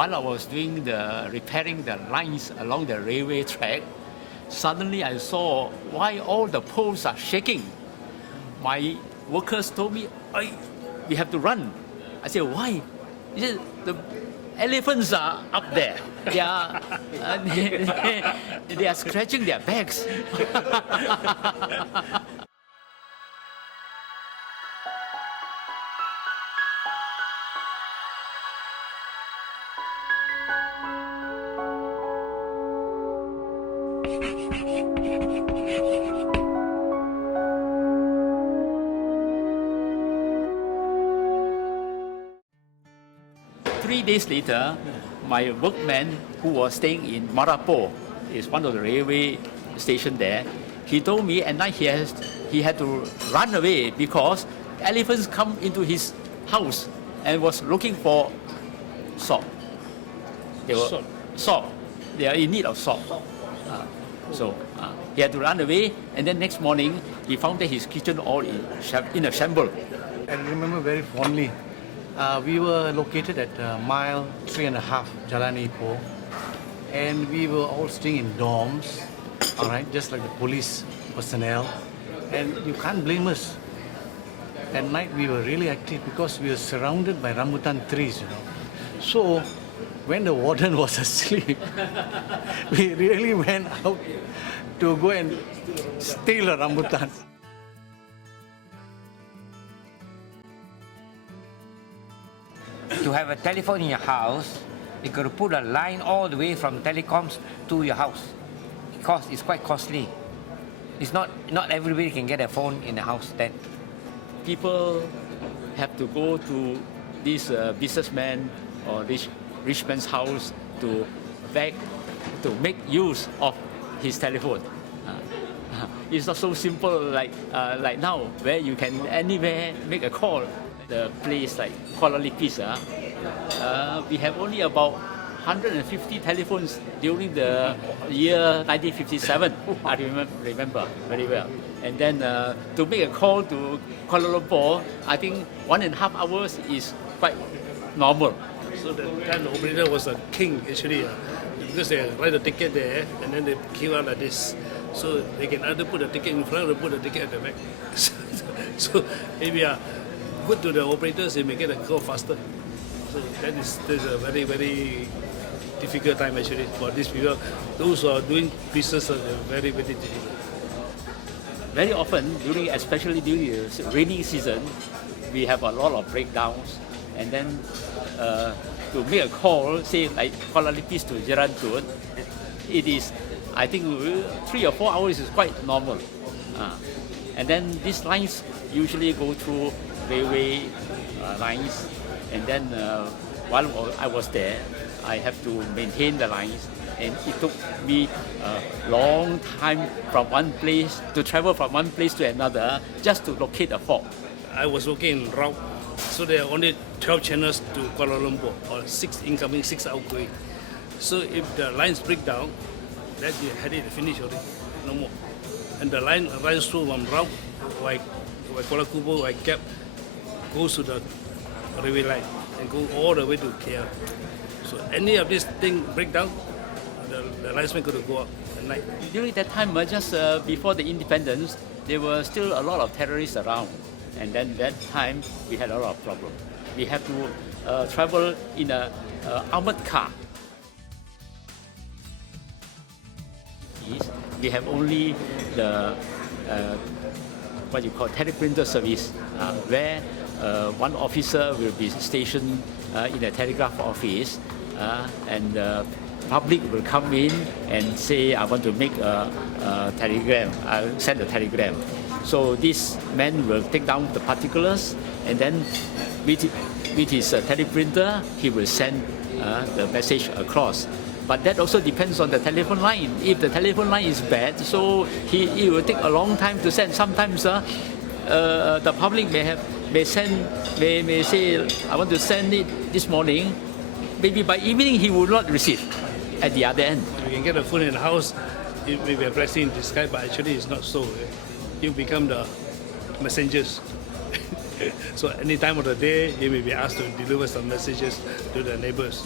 while I was doing repairing the lines along the railway track, suddenly I saw why all the poles are shaking. My workers told me, we have to run. I said, why? He said, the elephants are up there. They are scratching their backs. 3 days later, my workman who was staying in Marapo, is one of the railway station there, he told me at night he had to run away because elephants come into his house and was looking for salt. Salt. They are in need of salt. So he had to run away, and then next morning he found that his kitchen all in a shambles. I remember very fondly. We were located at mile 3.5 Jalan Ipoh, and we were all staying in dorms, all right, just like the police personnel, and you can't blame us. At night we were really active because we were surrounded by rambutan trees, you know. So when the warden was asleep, we really went out to go and steal a rambutan. To have a telephone in your house, you got to put a line all the way from telecoms to your house. It's quite costly. It's not everybody can get a phone in the house then. People have to go to this businessman or rich man's house to beg to make use of his telephone. It's not so simple like now, where you can anywhere make a call. The place like Kuala Lumpur, we have only about 150 telephones during the year 1957. I remember very well. And then to make a call to Kuala Lumpur, I think 1.5 hours is quite normal. So the time the operator was a king actually, because they write the ticket there and then they queue out like this. So they can either put the ticket in front or put the ticket at the back. So if we are good to the operators, they may get a call faster. So that's a very, very difficult time actually for these people. Those who are doing business are very, very difficult. Very often, especially during the rainy season, we have a lot of breakdowns, and then to make a call, say like Kuala Lumpur to Jerantut, it is, I think 3 or 4 hours is quite normal. And then these lines usually go through railway lines, and then while I was there, I have to maintain the lines, and it took me a long time to travel from one place to another just to locate a fault. I was working in route, so there are only 12 channels to Kuala Lumpur, or 6 incoming, 6 outgoing. So if the lines break down, then you had it finished already, no more. And the line runs through from route, like Kuala Lumpur, like Cap, goes to the railway line and go all the way to KL. So any of this thing break down, the linesman could go up at night. During that time, just before the independence, there were still a lot of terrorists around, and then that time we had a lot of problems. We had to travel in a armored car. We have only the what you call teleprinter service, where one officer will be stationed in a telegraph office, and the public will come in and say, I want to make a telegram, I'll send a telegram. So this man will take down the particulars, and then with his teleprinter, he will send the message across. But that also depends on the telephone line. If the telephone line is bad, so it will take a long time to send. Sometimes the public may say, I want to send it this morning. Maybe by evening he will not receive at the other end. You can get a phone in the house, it may be a blessing in disguise, but actually it's not so. You become the messengers. So any time of the day, you may be asked to deliver some messages to the neighbors.